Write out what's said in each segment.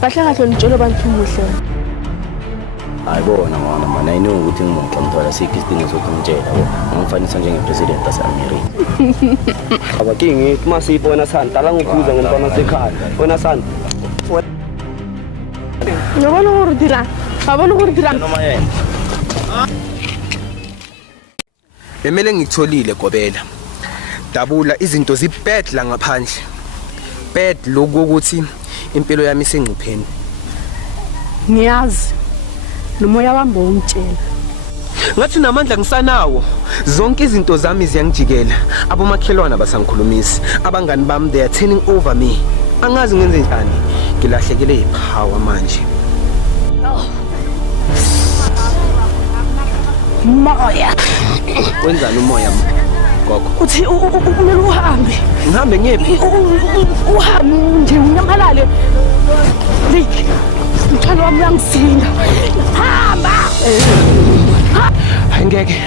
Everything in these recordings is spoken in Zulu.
Kahle kahle ngitshela abantu umuhle. Ayibona mama mana ayino ukuthi ngimuntu ngithola sikho isidingo sokumtshela yabo. Ngifanisa njengepresident waseAmerica. Abakingi masipho wena sana dala ngikhuza ngentwana sekhaya. Wena sana. Ngibona gore dira. Babona gore dira. Noma yena. Emele ngitholile Gobela. Dabula izinto zibad la ngaphandle. Bad lokuthi impilo yami isengcupheni. Ngiyazi. Nomoya wami ungitshela. Ngathi namandla ngisanawo. Zonke izinto zami ziyangijikela. Abomakhelwana basangikhulumisa. Abangani bami they are turning over me. Angazi ngenze njani. Ngilahlekele ipower manje. Moya. Wenzani umoya gogo? Uthi kumele uhambe. Ngihambe ngephi? Uhambe nje unyamalale. Liki. Umthwalo wami uyangisinda. Hamba. Angeke.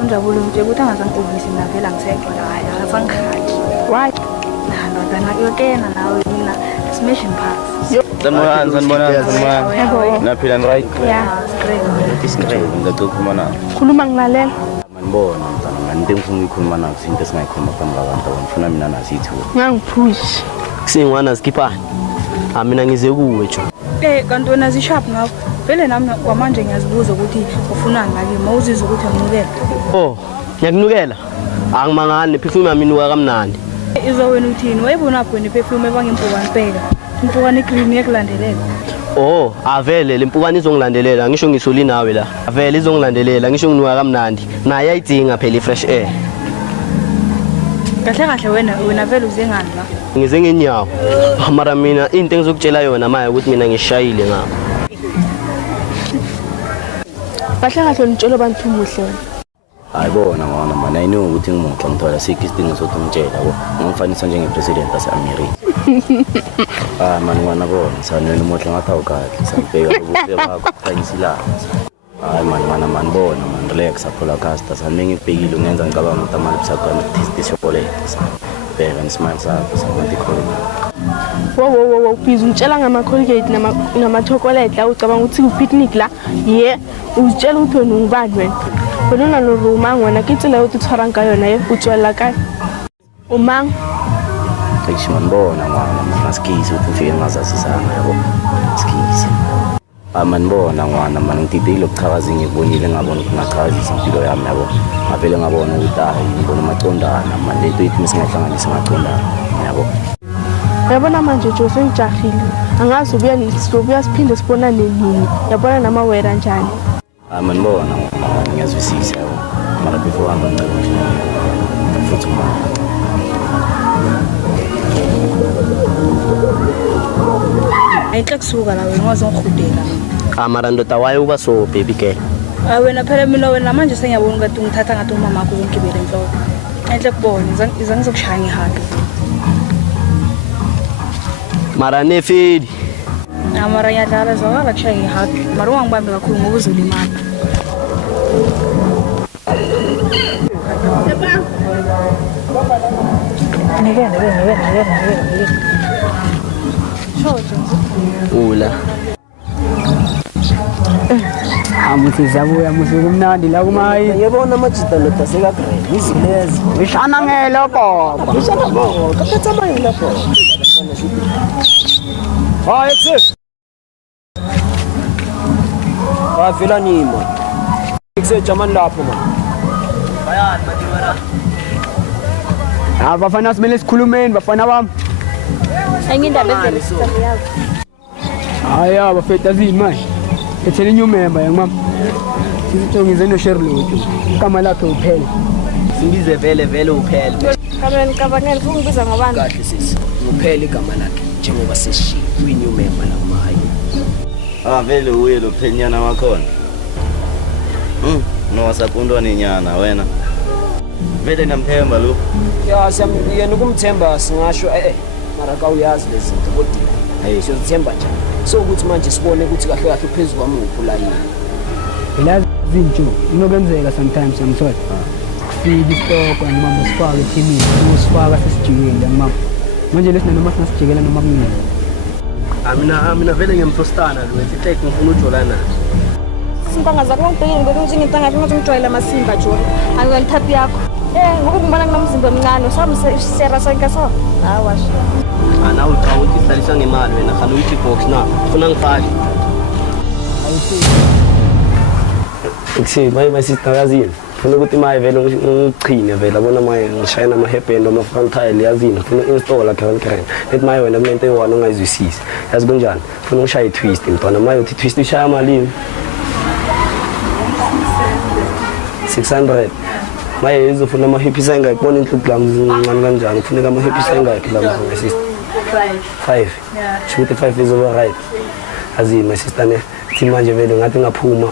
Unjabulo nje ukuthi angazangivisi ngavela ngisekhona hayi akazangikhaki. Why? Ndoda nakuyokena nawe mina smashing parts. Sanibona. Naphila right? Yeah, Isikhathi ngizokhuluma nawe. khuluma ngilalela. Manibona mntana ngani ngifuna ukukhuluma nawe izinto esingayikhuluma phambi kwabantu ngifuna mina nasithu. Ngangiphush. Kusengwana sikhipha. Mina ngize kuwe nje. Kanti wena zisharp ngakho. Vele nami kwamanje ngiyazibuza ukuthi ufuna ngaki mawuzizwa ukuthi anginukela. Oh, ngiyakunukela. Angimangani perfume yami inuka kamnandi. Izwa wena uthini? Wayibona pho perfume ebangempukani phela. Impukani green yekulandelela. Oh, avele lempukani izongilandelela ngisho ngisoli nawe la. Avele izongilandelela ngisho nginuka kamnandi. Naye ayidinga phela ifresh air. Kahle kahle wena vele uze ngani la? Ngize ngenyawo. Mara mina into engizokutshela yona manje ukuthi mina ngishayile ngapha. Kahle kahle ngitshela abantu umuhle. Ayibona mama mana ayino ukuthi ngimuntu ngithola sikho isidingo sokumtshela yabo. Ngifanisa njengepresident waseAmerica. Mani ngwana bona sanele umohle ngathi awukahle sampeka ukuthi bakho khanyisila. Hayi mani bona man relax aphola casta sanenge ngibhekile ungenza ngicabanga ukuthi amali bisaqala taste chocolate. Bheka nismile sakho sabantu ikhona. Wo please ngitshela ngama Colgate nama chocolate la ucabanga ukuthi upicnic la. Yeah, uzitshela ukuthi wena ungubani wena. Wena lo Roma ngwana kitsela ukuthi utshwara ngayona ye utswela kae. Umang Ngishimani bona mama maskisi ukuthi ufike ngazasisana yabo. Skisi. Amanibona ngwana manje ngididile ukuchaza ngikubonile ngabona ukuthi ngachazisa impilo yami yabo. Ngavele ngabona ukuthi hayi ngibona amacondana manje lethu ithi misingahlanganisa amacondana yabo. Yabona manje Jose ngijahile. Angazi ubuya siphinde sibonane nini. Yabona nama wera njani. Amanibona ngiyazwisisa yabo. Mara before hamba ngicela futhi mama. Ayinhle kusuka la wena ngoze ngikhudela. Mara ndoda waye uba so baby girl. Wena phela mina wena manje sengiyabona ukuthi ungithatha ngathi umama wakho uzongigibela enhloko. Ayinhle kubona iza ngizokushaya ngihaka. Mara nefidi. Mara yadlala zawala kushaya ngihaka. Mara ungangibambi kakhulu ngoba uzolimala. Ngeke. Show Ula. Musizabuya musikumnandi la kumayi. Ngiyabona amajita lota sekagrela izilezi. Ngishana ngelo baba. Ngishana bo, kaphethe abayini lapho. Hayi kusese. Bavela nima. Kusejamani lapho man. Bayani madiwara. Bafana simele sikhulumeni bafana bami. Enye indaba eziregister yazo. Haya bafeta zini manje. Ethele new member yangimama. Sizitshongize no Sherlock. Igama lakhe uphele. Simbize vele uphele. Kambe ngicabangela ufuna ukubiza ngobani? Kahle sisi. Uphele igama lakhe njengoba seshiye uyinew member la kumayi. Vele uye lo phenyana wakhona. No wasakundwa ninyana wena. Vele namthemba lo. Ya siyamyena ukumthemba singasho mara kawuyazi lezi zinto kodwa hayi siyozithemba njani. So ukuthi manje sibone ukuthi kahle kahle phezulu kwamuphi la yini. Ilazi zinto inokwenzeka sometimes yamthola. Fika isitoko ngimama sifaka ethimini, usifaka sesijikele ngimama. Manje lesina noma sinasijikela noma kunini. Mina vele ngiyemprostana lo ethi tek ngifuna ujolana. Simpanga zakho ngibhekile ngokuthi ngintanga ngathi ngijwayela amasimba Joni. Angiyona thapi yakho. Ngoba ngibona kunomzimba omncane, usamsera sonke so. Hawa sho. Ana uca ukuthi sidlalisa ngemali wena khana uyithi box na. Ufuna ngifake. Ekusi bayi sitakazini. Funa ukuthi maye vele ngichine vele abona maye ngishayina ama headband ama front tire yazini. Funa install current current. Ethi maye wena kulento eyiwona ongayizwisisi. Yazi kunjani? Funa ngishaya twist mntwana maye uthi twist ushaya malini? 600. Maye izofuna ama hippies engayibona inhlupho la mncane kanjani. Kufuneka ama hippies engayikho la my sister. 5. Yeah. Shoot 5 is over right. Azini my sister ne thi manje vele ngathi ngaphuma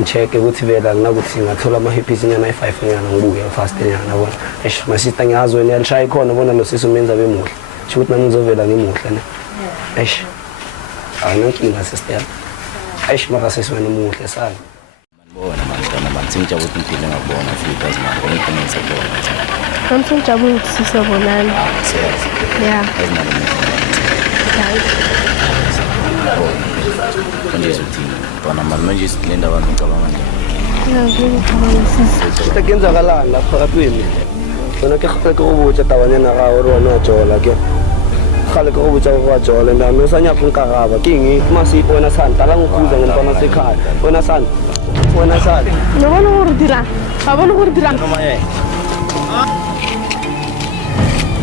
ngicheke ukuthi vele akunakuthi ngathola ama hippies nyana i5 nyana ngibuye fast nyana yabona. Eish my sister ngiyazi wena yalishaya khona bona lo sisi umenza bemuhle. Shoot nami ngizovela ngimuhle ne. Eish. Awunankinga sister. Eish mara sisi wena muhle sana. Bona manje manje singijabula impilo ngakubona futhi azimali ngomphumisa bona. Ngiyajabula ukuthi sisabonana. Siyazi. Yeah. Azimali. Manje uthini? Bona manje silenda abantu ngicabanga njani? Sekenzakalani lapha katwini. Bona ke khale ko botsa tabanyana ga o rona jola ke. Khale ko botsa go jola nda no sanya funkaraba ke ngi masi bona santa la ngukhuza ngintwana sekhaya. Bona santa. Bona santa. No bona gore dira. Ba bona gore dira.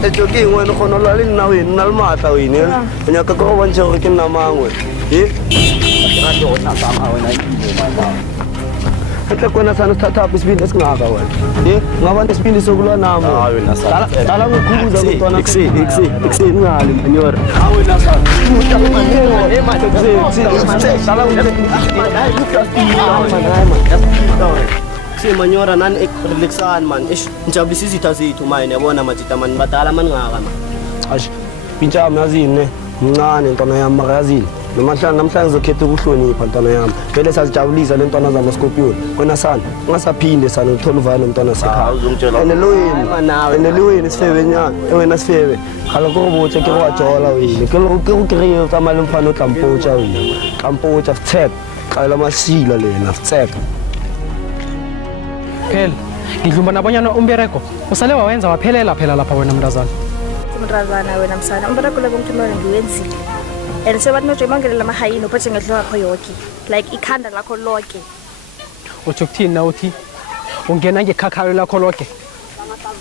Ejoki ngwana khona la le nna wena nna le matla wena. Nya ka go bontsha gore ke nna mangwe. Ra do na sama wena Etle kona sana thatha isibindi esingaka wena. Ngabona isibindi sokulwa nami. wena sana. Dala ngukhuza ngintwana ekuseni ngali manyora. Wena sana. Manyora nani relaxan man. Ngijabulisa izitha zethu manje yabona majita man badala man ngaka man. Ash pincha amazini mncane ntwana yami makazini. Namhlanje ngizokhetha ukuhlonipha ntwana yami. Vele sazijabulisa le ntwana zama Scorpion. Kona sana ungasaphinde sana uthola uvalo nomntwana sekhaya. Eneloyini sifebe nyana. Wena sifebe. Khala ko botse ke wa jola wena. Ke lo ke ukriye tsamale mfana o tlampocha wena. Tlampocha tsep. Kala masila lena tsep. Phela ngidlumba nabonyana umbereko usale wawenza waphelela phela lapha wena mntazana. Mntazana wena msana umbereko lo ngithumela ngiwenzile. And sebathi nojemangelela amahayini uphethe ngedlo yakho yonke like ikhanda lakho lonke. Uthi ukuthini na uthi ungena ngekhakhayo lakho lonke?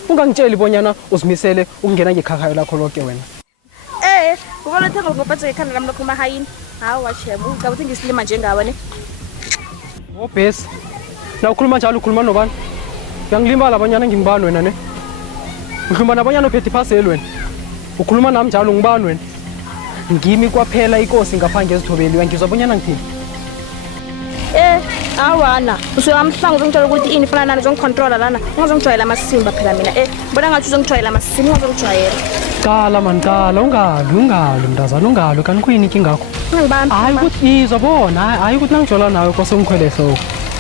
Ungangitsheli bonyana uzimisele ukungena ngekhakhayo lakho lonke wena. Ubona thenga ngophethe ngekhanda lami lokho amahayini. Hawa chemo ucabuthi ngisilima njengawe ne. Obhesi. Na ukhuluma njalo ukhuluma nobani? Uyangilimbala bonyana ngingibani wena ne? Ukhuluma nabonyana uphethe iphaseli wena. Ukhuluma nami njalo ngibani wena? Ngimi kwaphela inkosi ngaphandle ezithobeli uyangizwa bonyana ngithini? Awana usukamhlangu uzongitshela ukuthi ini fana nani uzongicontrola lana ungazongijwayela amasimba phela mina mbona ngathi uzongijwayela amasimba ungazongijwayela. Qala man qala ungali mntazana ungali kanti kuyini inkinga yakho? Ngibamba Hayi ukuthi izwa bona hayi ukuthi nangijola nawe kwasongikhweleso.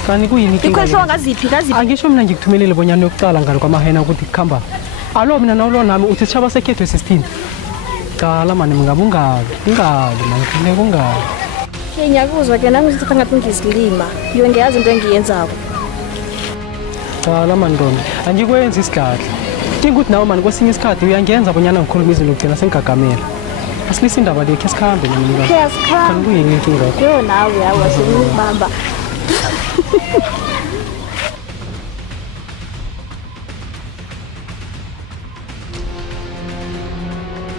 Kanti kuyini inkinga? Ikhwehlo ngaziphi Angisho mina ngikuthumelele bonyana yokuqala ngalo kwamahena ukuthi kukhamba. Alo mina nawulo nami uthi sishaba sekhetho 16. Qala mani ngabungali man kungali. Okay, ngiyakuzwa ke nami ngithi ngathi ngizilima. Yiwe ngiyazi into engiyenzako. Cala mani Ntombi, angikwenzi isidladla. Kinga ukuthi nawe mani kwesinye isikhathi uyangenza abonyana ngikhuluma izinto kugcina sengigagamela. Asilisa indaba le khe sikhambe nami. Khe asikhamba. Kanti kuyini inkinga yakho? Yo nawe yawa sengibamba.